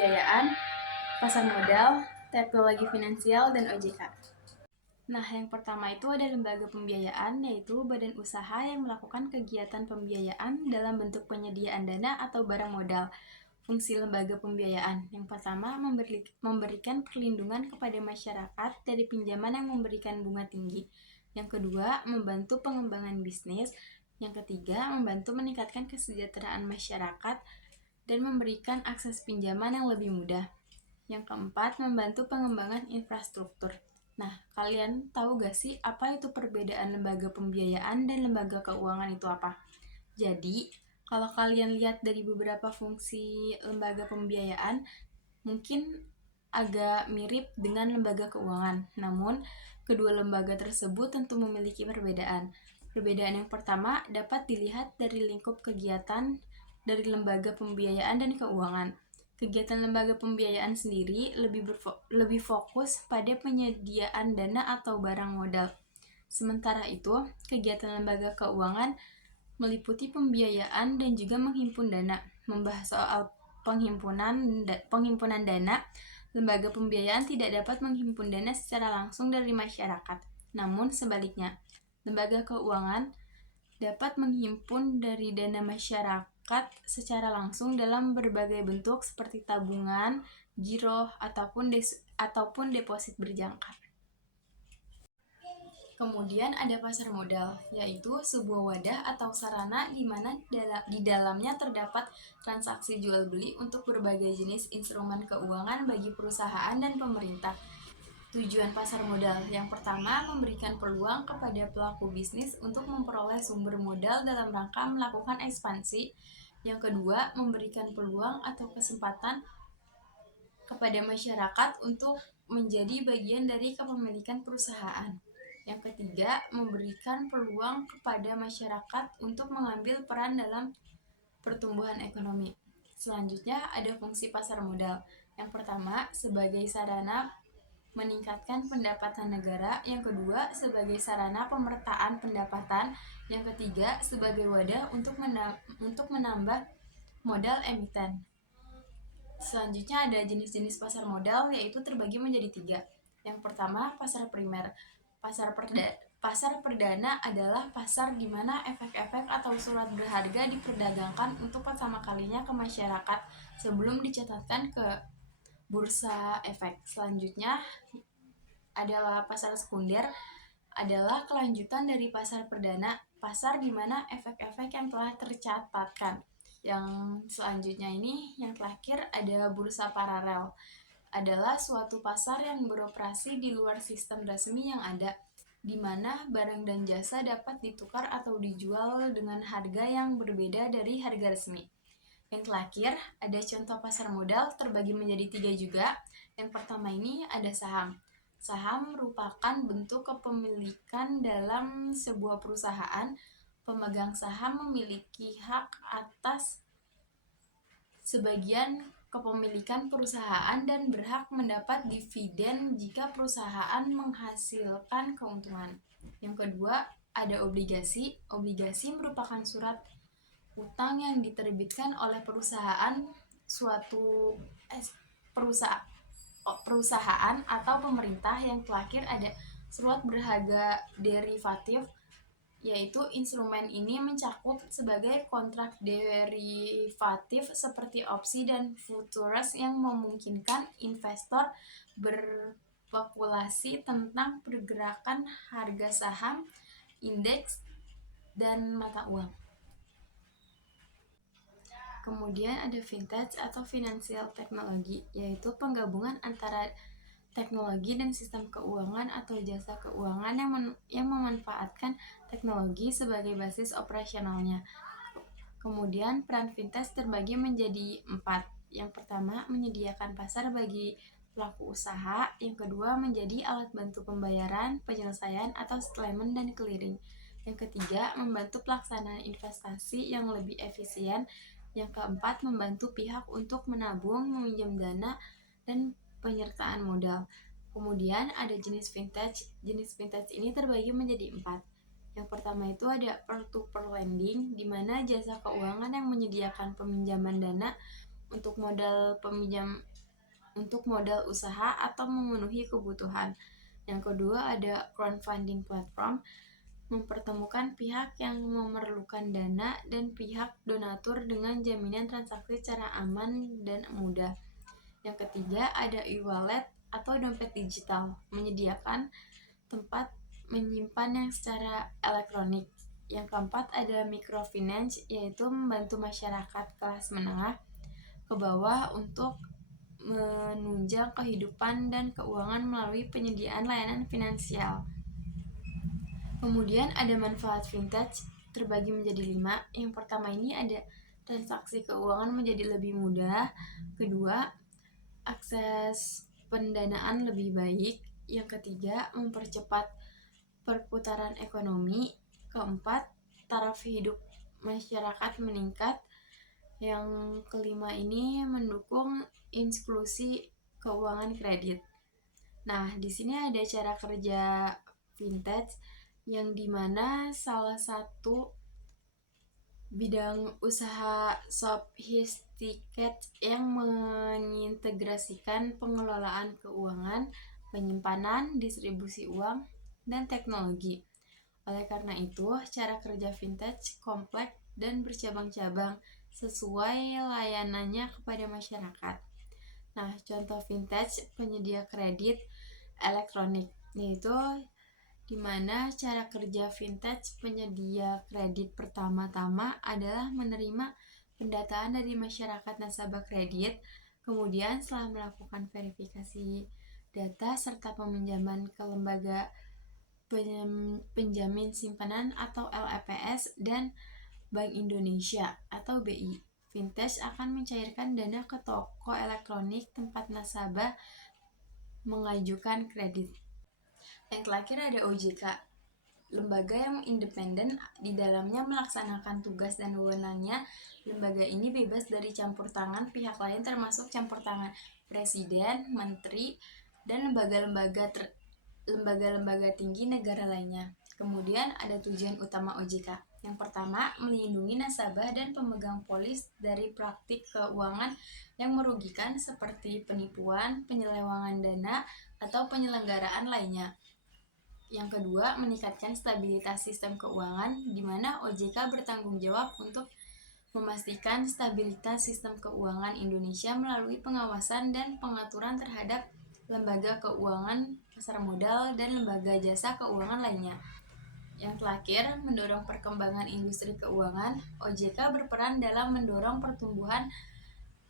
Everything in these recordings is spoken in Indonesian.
pembiayaan, pasar modal, teknologi finansial, dan OJK. Nah, yang pertama itu ada lembaga pembiayaan, yaitu badan usaha yang melakukan kegiatan pembiayaan dalam bentuk penyediaan dana atau barang modal. Fungsi lembaga pembiayaan yang pertama memberikan perlindungan kepada masyarakat dari pinjaman yang memberikan bunga tinggi. Yang kedua, membantu pengembangan bisnis. Yang ketiga, membantu meningkatkan kesejahteraan masyarakat dan memberikan akses pinjaman yang lebih mudah. Yang keempat, membantu pengembangan infrastruktur. Nah, kalian tahu gak sih apa itu perbedaan lembaga pembiayaan dan lembaga keuangan itu apa? Jadi, kalau kalian lihat dari beberapa fungsi lembaga pembiayaan, mungkin agak mirip dengan lembaga keuangan. Namun, kedua lembaga tersebut tentu memiliki perbedaan. Perbedaan yang pertama dapat dilihat dari lingkup kegiatan dari lembaga pembiayaan dan keuangan. Kegiatan lembaga pembiayaan sendiri lebih fokus pada penyediaan dana atau barang modal. Sementara itu, kegiatan lembaga keuangan meliputi pembiayaan dan juga menghimpun dana. Membahas soal penghimpunan dana, lembaga pembiayaan tidak dapat menghimpun dana secara langsung dari masyarakat. Namun sebaliknya, lembaga keuangan dapat menghimpun dari dana masyarakat secara langsung dalam berbagai bentuk seperti tabungan, giro, ataupun deposit berjangka. Kemudian ada pasar modal, yaitu sebuah wadah atau sarana di mana di dalamnya terdapat transaksi jual beli untuk berbagai jenis instrumen keuangan bagi perusahaan dan pemerintah. Tujuan pasar modal yang pertama memberikan peluang kepada pelaku bisnis untuk memperoleh sumber modal dalam rangka melakukan ekspansi. Yang kedua, memberikan peluang atau kesempatan kepada masyarakat untuk menjadi bagian dari kepemilikan perusahaan. Yang ketiga, memberikan peluang kepada masyarakat untuk mengambil peran dalam pertumbuhan ekonomi. Selanjutnya ada fungsi pasar modal. Yang pertama, sebagai sarana meningkatkan pendapatan negara. Yang kedua, sebagai sarana pemertaan pendapatan. Yang ketiga, sebagai wadah untuk menambah modal emiten. Selanjutnya ada jenis-jenis pasar modal, yaitu terbagi menjadi 3. Yang pertama, pasar primer. Pasar perdana adalah pasar di mana efek-efek atau surat berharga diperdagangkan untuk pertama kalinya ke masyarakat sebelum dicatatkan ke bursa efek. Selanjutnya adalah pasar sekunder, adalah kelanjutan dari pasar perdana, pasar di mana efek-efek yang telah tercatatkan. Yang selanjutnya ini, yang terakhir ada bursa paralel, adalah suatu pasar yang beroperasi di luar sistem resmi yang ada, di mana barang dan jasa dapat ditukar atau dijual dengan harga yang berbeda dari harga resmi. Yang terakhir, ada contoh pasar modal terbagi menjadi 3 juga. Yang pertama ini ada saham. Saham merupakan bentuk kepemilikan dalam sebuah perusahaan. Pemegang saham memiliki hak atas sebagian kepemilikan perusahaan dan berhak mendapat dividen jika perusahaan menghasilkan keuntungan. Yang kedua, ada obligasi. Obligasi merupakan surat utang yang diterbitkan oleh perusahaan atau pemerintah. Yang terakhir ada surat berharga derivatif, yaitu instrumen ini mencakup sebagai kontrak derivatif seperti opsi dan futures yang memungkinkan investor berspekulasi tentang pergerakan harga saham, indeks, dan mata uang. Kemudian ada fintech atau financial technology, yaitu penggabungan antara teknologi dan sistem keuangan atau jasa keuangan yang memanfaatkan teknologi sebagai basis operasionalnya. Kemudian peran fintech terbagi menjadi 4. Yang pertama, menyediakan pasar bagi pelaku usaha. Yang kedua, menjadi alat bantu pembayaran, penyelesaian atau settlement dan clearing. Yang ketiga, membantu pelaksanaan investasi yang lebih efisien. Yang keempat, membantu pihak untuk menabung, meminjam dana, dan penyertaan modal. Kemudian ada jenis fintech. Jenis fintech ini terbagi menjadi 4. Yang pertama itu ada peer-to-peer lending, di mana jasa keuangan yang menyediakan peminjaman dana untuk modal untuk modal usaha atau memenuhi kebutuhan. Yang kedua ada crowdfunding platform, mempertemukan pihak yang memerlukan dana dan pihak donatur dengan jaminan transaksi secara aman dan mudah. Yang ketiga ada e-wallet atau dompet digital, menyediakan tempat menyimpan yang secara elektronik. Yang keempat ada microfinance, yaitu membantu masyarakat kelas menengah ke bawah untuk menunjang kehidupan dan keuangan melalui penyediaan layanan finansial. Kemudian ada manfaat fintech terbagi menjadi 5. Yang pertama ini ada transaksi keuangan menjadi lebih mudah. Kedua, akses pendanaan lebih baik. Yang ketiga, mempercepat perputaran ekonomi. Keempat, taraf hidup masyarakat meningkat. Yang kelima ini mendukung inklusi keuangan kredit. Nah, di sini ada cara kerja fintech yang dimana salah satu bidang usaha sophisticated yang mengintegrasikan pengelolaan keuangan, penyimpanan, distribusi uang, dan teknologi. Oleh karena itu, cara kerja fintech kompleks dan bercabang-cabang sesuai layanannya kepada masyarakat. Nah, contoh fintech penyedia kredit elektronik, yaitu di mana cara kerja fintech penyedia kredit pertama-tama adalah menerima pendataan dari masyarakat nasabah kredit, kemudian setelah melakukan verifikasi data serta peminjaman ke lembaga penjamin simpanan atau LPS dan Bank Indonesia atau BI. Fintech akan mencairkan dana ke toko elektronik tempat nasabah mengajukan kredit. Yang terakhir ada OJK, lembaga yang independen, di dalamnya melaksanakan tugas dan wewenangnya. Lembaga ini bebas dari campur tangan pihak lain termasuk campur tangan presiden, menteri, dan lembaga-lembaga tinggi negara lainnya. Kemudian ada tujuan utama OJK. Yang pertama, melindungi nasabah dan pemegang polis dari praktik keuangan yang merugikan seperti penipuan, penyelewengan dana, atau penyelenggaraan lainnya. Yang kedua, meningkatkan stabilitas sistem keuangan, di mana OJK bertanggung jawab untuk memastikan stabilitas sistem keuangan Indonesia melalui pengawasan dan pengaturan terhadap lembaga keuangan, pasar modal, dan lembaga jasa keuangan lainnya. Yang terakhir, mendorong perkembangan industri keuangan. OJK berperan dalam mendorong pertumbuhan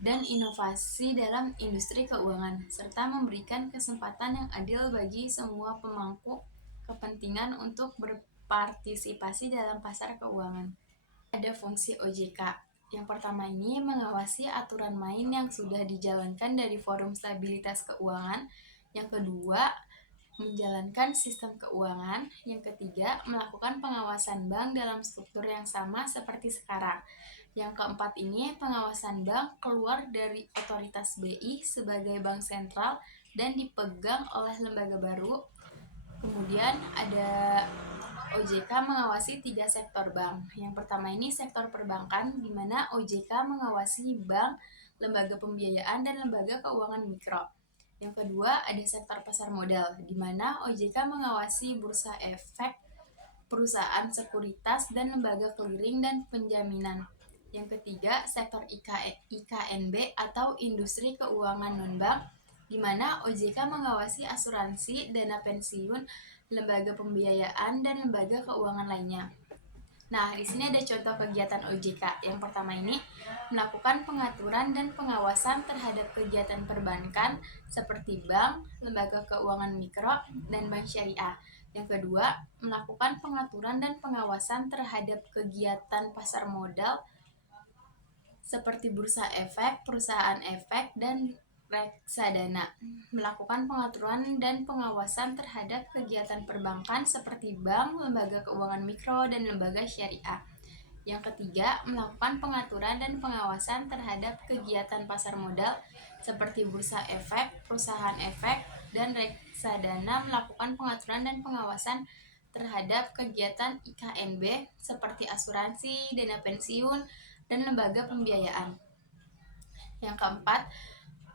dan inovasi dalam industri keuangan, serta memberikan kesempatan yang adil bagi semua pemangku kepentingan untuk berpartisipasi dalam pasar keuangan. Ada fungsi OJK. Yang pertama ini mengawasi aturan main yang sudah dijalankan dari Forum Stabilitas Keuangan. Yang kedua, menjalankan sistem keuangan. Yang ketiga, melakukan pengawasan bank dalam struktur yang sama seperti sekarang. Yang keempat ini, pengawasan bank keluar dari otoritas BI sebagai bank sentral dan dipegang oleh lembaga baru. Kemudian ada OJK mengawasi 3 sektor bank. Yang pertama ini sektor perbankan, di mana OJK mengawasi bank, lembaga pembiayaan, dan lembaga keuangan mikro. Yang kedua ada sektor pasar modal, di mana OJK mengawasi bursa efek, perusahaan sekuritas, dan lembaga clearing dan penjaminan. Yang ketiga, sektor IKNB atau industri keuangan non-bank, di mana OJK mengawasi asuransi, dana pensiun, lembaga pembiayaan, dan lembaga keuangan lainnya. Nah, di sini ada contoh kegiatan OJK. Yang pertama ini melakukan pengaturan dan pengawasan terhadap kegiatan perbankan seperti bank, lembaga keuangan mikro, dan bank syariah. Yang kedua, melakukan pengaturan dan pengawasan terhadap kegiatan pasar modal seperti bursa efek, perusahaan efek, dan reksadana. Melakukan pengaturan dan pengawasan terhadap kegiatan perbankan seperti bank, lembaga keuangan mikro, dan lembaga syariah. Yang ketiga, melakukan pengaturan dan pengawasan terhadap kegiatan pasar modal seperti bursa efek, perusahaan efek, dan reksadana. Melakukan pengaturan dan pengawasan terhadap kegiatan IKNB seperti asuransi, dana pensiun, dan lembaga pembiayaan. Yang keempat,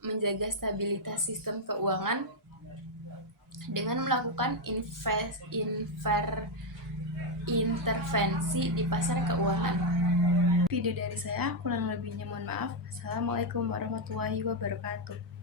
menjaga stabilitas sistem keuangan dengan melakukan intervensi di pasar keuangan. Video dari saya, kurang lebihnya mohon maaf. Assalamualaikum warahmatullahi wabarakatuh.